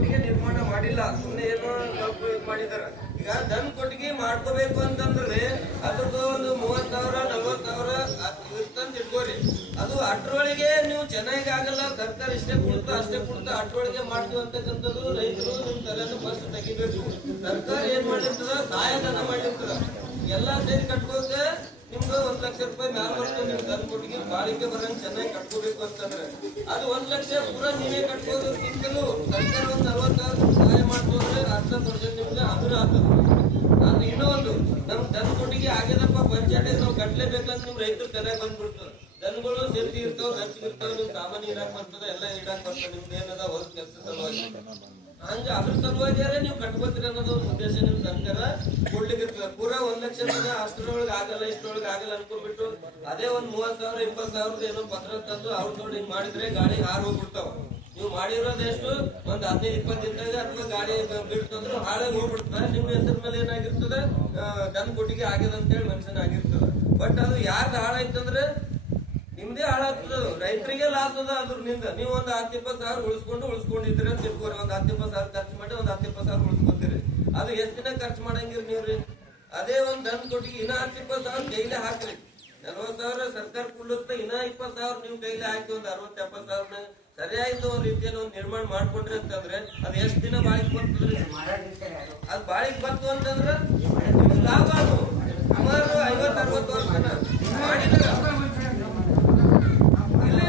ಕೊಟ್ಟಿಗೆ ನಿರ್ಮಾಣ ಮಾಡಿಲ್ಲ, ಸುಮ್ಮನೆ ಏನೋ ಸ್ವಲ್ಪ ಮಾಡಿದಾರ. ಈಗ ದನ ಕೊಟ್ಟಿಗೆ ಮಾಡ್ಕೋಬೇಕು ಅಂತಂದ್ರೆ ಅದ್ರದ್ದು ಒಂದು 30,000 40,000 ಇರ್ತಂತ ಇಟ್ಕೋರಿ. ಅದು ಅಟ್ರೊಳಗೆ ನೀವು ಚೆನ್ನಾಗಿ ಆಗಲ್ಲ, ಸರ್ಕಾರ ಇಷ್ಟೇ ಕೊಡ್ತಾ ಅಟ್ರೊಳಗೆ ಮಾಡ್ತೀವಿ ಅಂತಕ್ಕಂಥದ್ದು ರೈತರು ನಿಮ್ ತಲೆಯನ್ನು ಫಸ್ಟ್ ತೆಗಿಬೇಕು. ಸರ್ಕಾರ ಏನ್ ಮಾಡಿರ್ತದ, ಸಹಾಯಧನ ಮಾಡಿರ್ತದ. ಎಲ್ಲಾ ಸೇರಿ ಕಟ್ಕೋಕ ನಿಮ್ಗೆ 1 ಲಕ್ಷ ರೂಪಾಯಿ ಮ್ಯಾಲ ಬರ್ತದೆ. ನಿಮ್ ದನ ಕೊಟ್ಟಿಗೆ ಬಾಳಿಕೆ ಬರಂಗ್ ಚೆನ್ನಾಗಿ ಕಟ್ಕೋಬೇಕು ಅಂತಂದ್ರೆ ಅದು 1 ಲಕ್ಷ ಪೂರಾ ನೀವೇ ಕಟ್ಕೋದಕ್ಕಿಂತಲೂ ಸರ್ಕಾರ ಒಂದು 40,000 ಸಹಾಯ ಮಾಡ್ಬೋದ್ರೆ 10% ನಿಮ್ಗೆ ಅದ್ರ ಆಗ್ತದೆ. ಅದು ಇನ್ನೊಂದು ನಮ್ ದನ ಕೊಟ್ಟಿಗೆ ಆಗ್ಯದಪ್ಪ ಪಂಚಾಯತ್ ನಾವು ಕಟ್ಲೇಬೇಕಂತ ನಿಮ್ ರೈತರು ತಲೆ ಬಂದ್ಬಿಡ್ತದೆ. ದನಗಳು ಸೇಫ್ಟಿ ಇರ್ತಾವ, ರಚ್ಚಿರ್ತಾವ, ನಿಮ್ ಸಾಮಾನ್ಯ ಇಡಾಕ್ ಬರ್ತದೆ, ಎಲ್ಲ ಇಡಾಕ್ ಬರ್ತದೆ. ನಿಮ್ದು ಏನದ ಹೊಸ ಕೆಲಸ ಸಲುವಾಗಿ ಹಂಗ ಅದ್ರ ಸಲುವಾಗಿ ನೀವು ಕಟ್ಕೋತೀರ ಅನ್ನೋದು ಉದ್ದೇಶ ನಿಮ್ ಸರ್ಕಾರ ಕೊಡ್ಲಿಕ್ಕೆ ಇರ್ತದೆ. ಪೂರಾ 1 ಲಕ್ಷ ಅಷ್ಟರೊಳಗೆ ಆಗಲ್ಲ, ಇಷ್ಟರೊಳಗೆ ಆಗಲ್ಲ ಅನ್ಕೊಂಡ್ಬಿಟ್ಟು ಅದೇ ಒಂದ್ 30,000 20,000 ಏನೋ ಪತ್ರ ತಂದು ಔಟ್ ಹಿಂಗ್ ಮಾಡಿದ್ರೆ ಗಾಡಿ ಹಾರ್ ಹೋಗ್ಬಿಡ್ತಾವ. ನೀವು ಮಾಡಿರೋದು ಎಷ್ಟು ಒಂದ್ 15-20 ದಿನದಾಗ ಅಥವಾ ಗಾಡಿ ಬಿಡ್ತಂದ್ರೆ ಹಾಳಾಗಿ ಹೋಗ್ಬಿಡ್ತದೆ. ನಿಮ್ಮ ಹೆಸರ ಮೇಲೆ ಏನಾಗಿರ್ತದೆ, ದನ ಕೊಟ್ಟಿಗೆ ಆಗ್ಯದ ಅಂತೇಳಿ ಮೆನ್ಷನ್ ಆಗಿರ್ತದೆ. ಬಟ್ ಅದು ಯಾರ್ದು ಹಾಳಾಯ್ತಂದ್ರೆ ನಿಮ್ದೇ ಹಾಳಾಗ್ತದ, ರೈತರಿಗೆ ಲಾಸ್ ಅದ ಅದ್ರಿಂದ. ನೀವು ಒಂದ್ 10-20,000 ಉಳಿಸ್ಕೊಂಡಿದ್ದೀರಿ ಅಂತ ತಿಳ್ಕೊರಿ. ಒಂದ್ 10-20,000 ಖರ್ಚು ಮಾಡಿ ಒಂದ್ 10-20,000 ಉಳಿಸ್ಕೊತೀರಿ. ಅದು ಎಷ್ಟ್ ದಿನ ಖರ್ಚು ಮಾಡಂಗಿರಿ ನೀವ್ರಿ? ಅದೇ ಒಂದ್ ದನ ಕೊಟ್ಟಿಗೆ ಇನ್ನ 10-20,000 ಕೈಲೇ ಹಾಕ್ರಿ. 40,000 ಸರ್ಕಾರ ಕೊಡ್ಲತ್ತ, ಇನ್ನ 20,000 ನೀವು ಕೈಲೇ ಹಾಕಿ ಒಂದ್ 60-70,000 ಸರಿಯಾಯ್ತು ಒಂದ್ ರೀತಿಯಲ್ಲಿ ಒಂದ್ ನಿರ್ಮಾಣ ಮಾಡ್ಕೊಂಡ್ರಿ ಅಂತಂದ್ರೆ ಅದ್ ಎಷ್ಟ್ ದಿನ ಬಾಳಿಗೆ ಬರ್ತದ್ರಿ? ಅದ್ ಬಾಳಿಗೆ ಬಂತು ಅಂತಂದ್ರ ಲಾಭ. ಅದು ಸುಮಾರು 50-60 ವರ್ಷ ಮಾಡಿದ್ರ ಇಲ್ಲ